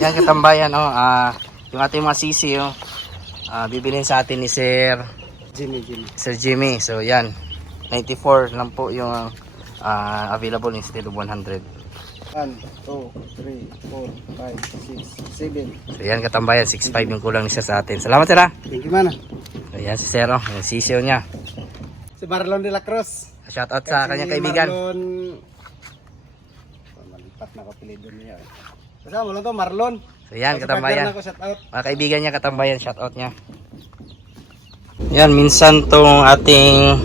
Yan katambayan, oh, yung ating mga sisi, oh, bibilin sa atin ni Sir Jimmy. So yan, 94 lang po yung available instead of 100. 1, 2, 3, 4, 5, 6, 7. So yan katambayan, 6.5 yung kulang ni Sir sa atin. Salamat Sir. Thank you man. So yan si Sir, oh, yung sisiyo niya. Si Marlon de la Cruz. Shout out sa kanyang kaibigan. Marlon... malipat na kapilido niya. Kasama mo lang to, Marlon. So yan katambayan. Ako, shout out. Mga kaibigan niya katambayan, shout out niya. Yan, minsan tong ating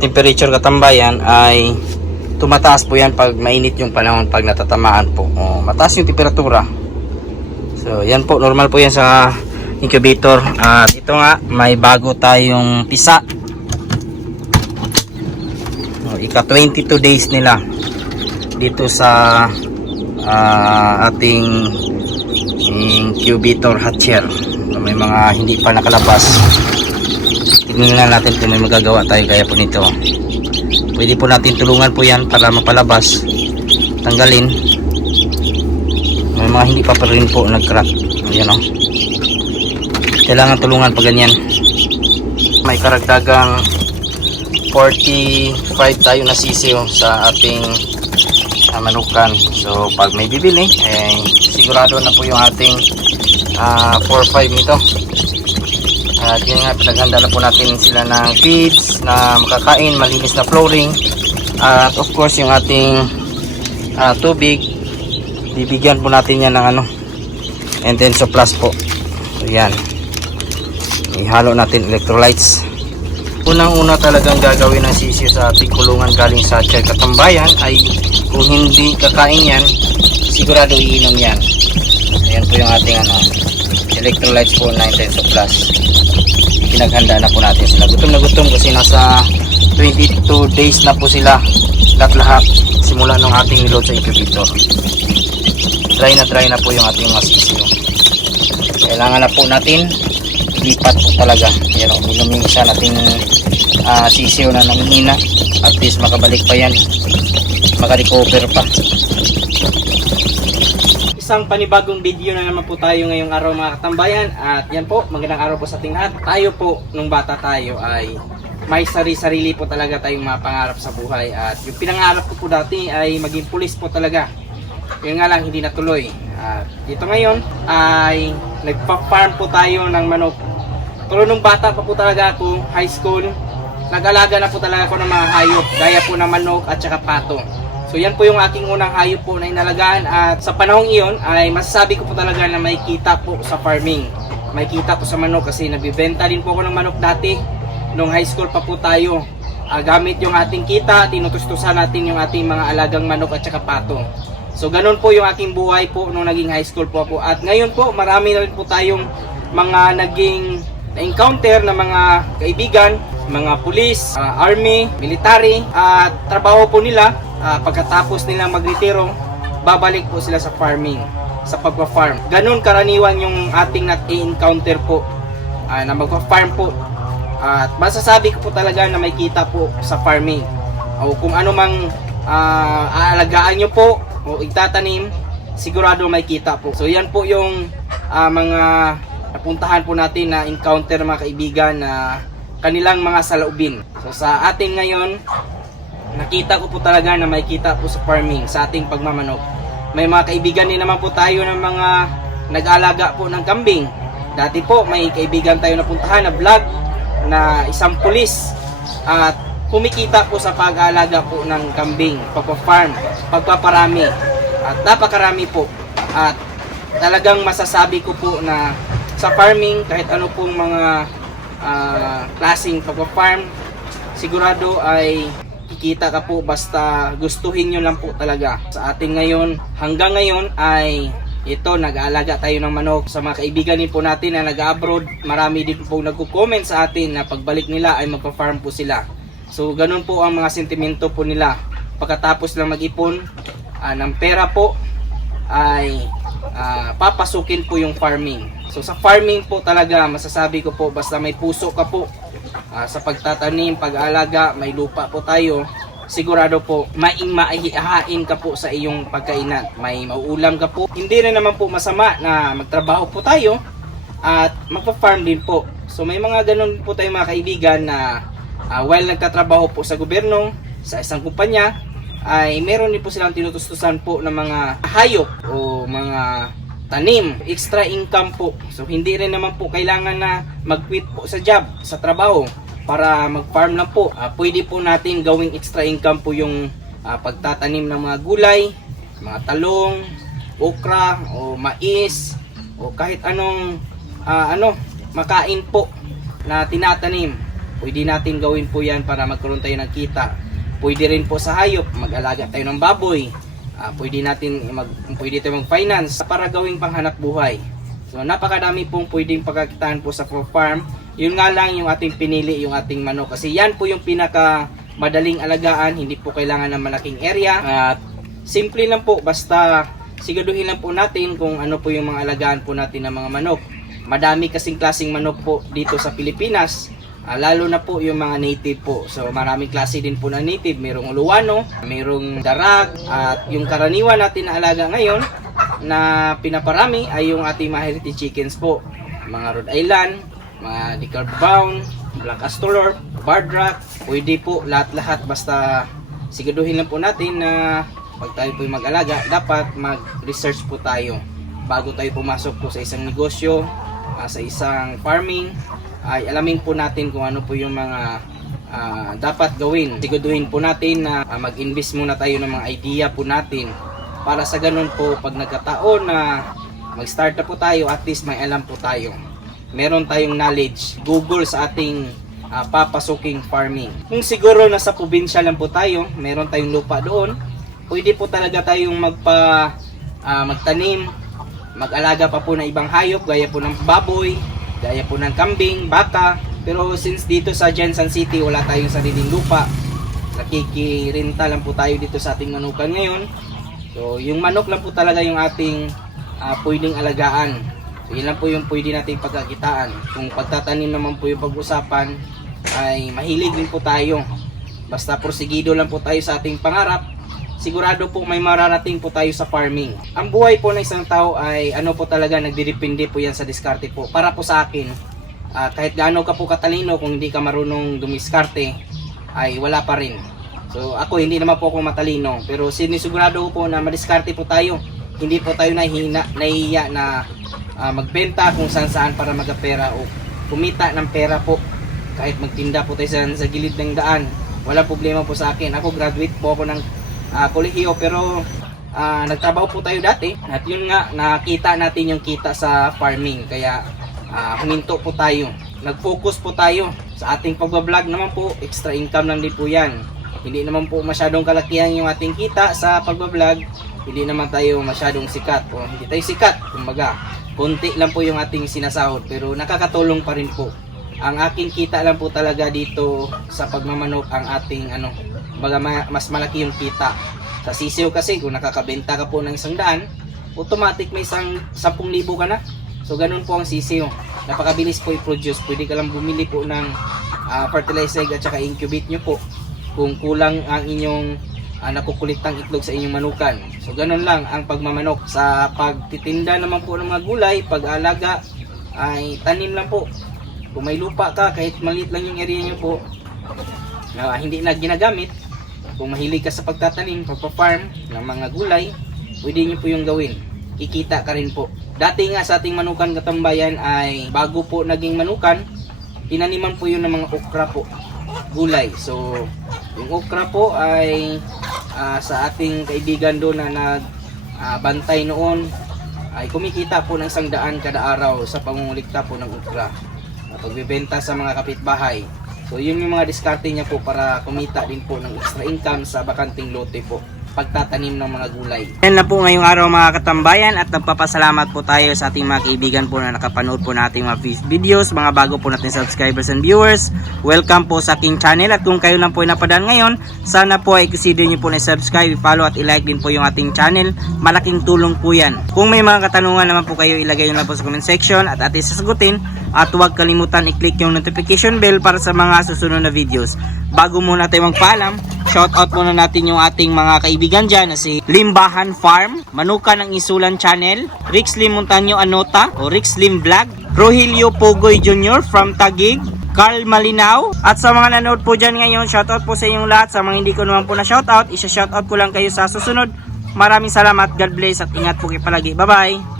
temperature katambayan ay tumataas po yan pag mainit yung panahon, pag natatamaan po. Mataas yung temperatura. So yan po, normal po yan sa incubator. At ito nga, may bago tayong pisa. Ika 22 days nila dito sa ating incubator hatcher. May mga hindi pa nakalabas. Tingnan natin kung may magagawa tayo gaya po nito. Pwede po natin tulungan po yan para mapalabas, tanggalin. May mga hindi pa rin po nag-crack. Ayan, o. Kailangan tulungan pa ganyan. May karagdagang 45 tayo na sisiyo sa ating manukan. So pag may bibili, sigurado na po yung ating 4-5 nito. At yun nga, pinaghanda na po natin sila ng feeds na makakain, malinis na flooring. At of course yung ating tubig, bibigyan po natin yan ng and then plus po. So yan, ihalo natin electrolytes. Unang-una talagang gagawin ng sisiyo sa ating kulungan galing sa hatcher katambayan ay kung hindi kakain yan, sigurado iinom yan. Ayan po yung ating electrolytes po na intenso plus. Pinaghanda na po natin sila. Gutom na gutom kasi nasa 22 days na po sila lahat simula nung ating niload sa incubator. Dry na po yung ating mga sisiyo. Kailangan na po natin lipat po talaga. Yan o, minum yung isa nating sisiyo na nanghina. At least makabalik pa yan, makarecover pa. Isang panibagong video na naman po tayo ngayong araw mga katambayan. At yan po, magandang araw po sa ating lahat. Tayo po, nung bata tayo ay may sarili po talaga tayong mga pangarap sa buhay. At yung pinangarap ko po dati ay maging pulis po talaga. Yun nga lang, hindi natuloy. At dito ngayon ay nagpa-farm po tayo ng manok. Pero nung bata pa po talaga ako, high school, nag-alaga na po talaga ako ng mga hayop. Gaya po ng manok at saka pato. So yan po yung aking unang hayop po na inalagaan, at sa panahong iyon ay masasabi ko po talaga na may kita po sa farming. May kita po sa manok kasi nabibenta din po ako ng manok dati nung high school pa po tayo. Gamit yung ating kita, tinutustusan natin yung ating mga alagang manok at saka pato. So ganun po yung aking buhay po nung naging high school po ako. At ngayon po marami na rin po tayong mga naging na-encounter na mga kaibigan, mga pulis, army, military, at trabaho po nila. Pagkatapos nilang magretiro, babalik po sila sa farming, sa pagpa-farm. Ganun karaniwan yung ating na-encounter po na magpa-farm po. At masasabi ko po talaga na may kita po sa farming. O kung ano mang aalagaan nyo po o itatanim, sigurado may kita po. So yan po yung mga napuntahan po natin na encounter mga kaibigan na kanilang mga saloobin. So sa atin ngayon, nakita ko po talaga na may kita po sa farming, sa ating pagmamanok. May mga kaibigan din naman po tayo ng mga nag-alaga po ng kambing. Dati po may kaibigan tayo napuntahan na vlog na isang pulis at kumikita po sa pag-aalaga po ng kambing, pagpa-farm, pagpaparami. At napakarami po. At talagang masasabi ko po na sa farming, kahit ano pong mga klaseng pagpa-farm, sigurado ay kikita ka po basta gustuhin nyo lang po talaga. Sa atin ngayon, hanggang ngayon ay ito, nag-aalaga tayo ng manok. Sa mga kaibigan din po natin na nag-abroad, marami din po nagko-comment sa atin na pagbalik nila ay magpa-farm po sila. So ganun po ang mga sentimento po nila. Pagkatapos lang mag-ipon ng pera po ay papasukin po yung farming. So sa farming po talaga, masasabi ko po basta may puso ka po sa pagtatanim, pag-aalaga, may lupa po tayo, sigurado po maihahain ka po sa iyong pagkainan. May mauulam ka po. Hindi rin naman po masama na magtrabaho po tayo at magpa-farm din po. So may mga ganun po tayong mga kaibigan na while nagtatrabaho po sa gobyerno, sa isang kumpanya, ay meron din po silang tinutustusan po ng mga hayop o mga tanim, extra income po. So hindi rin naman po kailangan na mag-quit po sa job, sa trabaho para mag-farm lang po. Pwede po natin gawing extra income po yung pagtatanim ng mga gulay, mga talong, okra o mais o kahit anong makain po na tinatanim. Pwede natin gawin po yan para magkaroon tayo ng kita. Pwede rin po sa hayop, mag-alaga tayo ng baboy. Pwede tayo mag-finance para gawing panghanap buhay. So napakadami pong pwedeng pagkakitaan po sa farm. Yun nga lang yung ating pinili, yung ating manok. Kasi yan po yung pinaka madaling alagaan. Hindi po kailangan ng malaking area. At simple lang po, basta siguraduhin lang po natin kung ano po yung mga alagaan po natin ng mga manok. Madami kasing klaseng manok po dito sa Pilipinas. Lalo na po yung mga native po. So maraming klase din po na native. Merong Uluwano, merong Darag. At yung karaniwan natin na alaga ngayon na pinaparami ay yung ating mga heritage chickens po. Mga Rhode Island, mga Decal Brown, Black Astor, Bardrack. Pwede po lahat-lahat, basta siguraduhin lang po natin na pag tayo po mag-alaga, dapat mag-research po tayo bago tayo pumasok po sa isang negosyo, sa isang farming. Ay alamin po natin kung ano po yung mga dapat gawin. Siguraduhin po natin na mag-invest muna tayo ng mga idea po natin para sa ganun po pag nagkataon na mag-start na po tayo, at least may alam po tayo. Meron tayong knowledge, Google sa ating papasuking farming. Kung siguro nasa probinsya lang po tayo, meron tayong lupa doon, pwede po talaga tayong magtanim, mag-alaga pa po ng ibang hayop, gaya po ng baboy, gaya po ng kambing, baka. Pero since dito sa Jensen City wala tayong sariling lupa, nakikirinta lang po tayo dito sa ating manukan ngayon. So yung manok lang po talaga yung ating pwedeng alagaan. So yun lang po yung pwede nating pagkakitaan. Kung pagtatanim naman po yung pag-usapan, ay mahilig din po tayo. Basta porsigido lang po tayo sa ating pangarap, sigurado po may mararating po tayo sa farming. Ang buhay po ng isang tao ay po talaga, nagdidepende po yan sa diskarte po. Para po sa akin, kahit gaano ka po katalino, kung hindi ka marunong dumiskarte, ay wala pa rin. So ako hindi naman po ako matalino, pero sinisigurado po na madiskarte po tayo. Hindi po tayo nahihiya na magbenta kung saan para magkapera o kumita ng pera po. Kahit magtinda po tayo sa gilid ng daan, wala problema po sa akin. Ako graduate po ako ng kolehiyo, pero nagtrabaho po tayo dati. At yun nga, nakita natin yung kita sa farming. Kaya huminto po tayo. Nag-focus po tayo sa ating pagbablog naman po. Extra income lang din po yan. Hindi naman po masyadong kalakihan yung ating kita sa pagbablog. Hindi naman tayo masyadong sikat. O hindi tayo sikat, kumbaga. Konti lang po yung ating sinasahod, pero nakakatulong pa rin po. Ang aking kita lang po talaga dito sa pagmamanok ang ating baga mas malaki yung kita. Sa sisiw kasi kung nakakabenta ka po ng 100, automatic may 10,000 ka na. So ganun po ang sisiw. Napakabilis po i-produce. Pwede ka lang bumili po ng fertilizer at saka incubate nyo po kung kulang ang inyong nakukulitang itlog sa inyong manukan. So ganun lang ang pagmamanok. Sa pagtitinda naman po ng mga gulay, pag-alaga, ay tanim lang po. Kung may lupa ka, kahit maliit lang yung area nyo po na hindi na ginagamit, kung mahilig ka sa pagtatanim, pagpa-farm ng mga gulay, pwede nyo po yung gawin. Kikita ka rin po. Dati nga sa ating manukan katambayan ay bago po naging manukan, tinaniman po yun ng mga okra po, gulay. So yung okra po ay sa ating kaibigan doon na nagbantay noon, ay kumikita po ng 100 kada araw sa pangungulikta po ng okra. Pagbibenta sa mga kapitbahay. So yun yung mga diskarte niya po para kumita din po ng extra income sa bakanting lote po, pagtatanim ng mga gulay. Yan na po ngayong araw mga katambayan, at nagpapasalamat po tayo sa ating mga kaibigan po na nakapanood po nating mga videos, mga bago po natin subscribers and viewers. Welcome po sa aking channel, at kung kayo lang po ay napadaan ngayon, sana po ay consider nyo po na subscribe, follow at i-like din po yung ating channel. Malaking tulong po yan. Kung may mga katanungan naman po kayo, ilagay nyo lang po sa comment section at ating sasagutin. At huwag kalimutan i-click yung notification bell para sa mga susunod na videos. Bago muna tayo magpaalam, shoutout muna natin yung ating mga kaibigan dyan na si Limbahan Farm, Manuka ng Isulan Channel, Rick Slim Montaño Anota o Rick Slim Vlog, Rogelio Pogoy Jr. from Taguig, Carl Malinaw. At sa mga nanood po dyan ngayon, shoutout po sa inyong lahat. Sa mga hindi ko naman po na shoutout, isa-shoutout ko lang kayo sa susunod. Maraming salamat, God bless at ingat po kayo palagi. Bye-bye!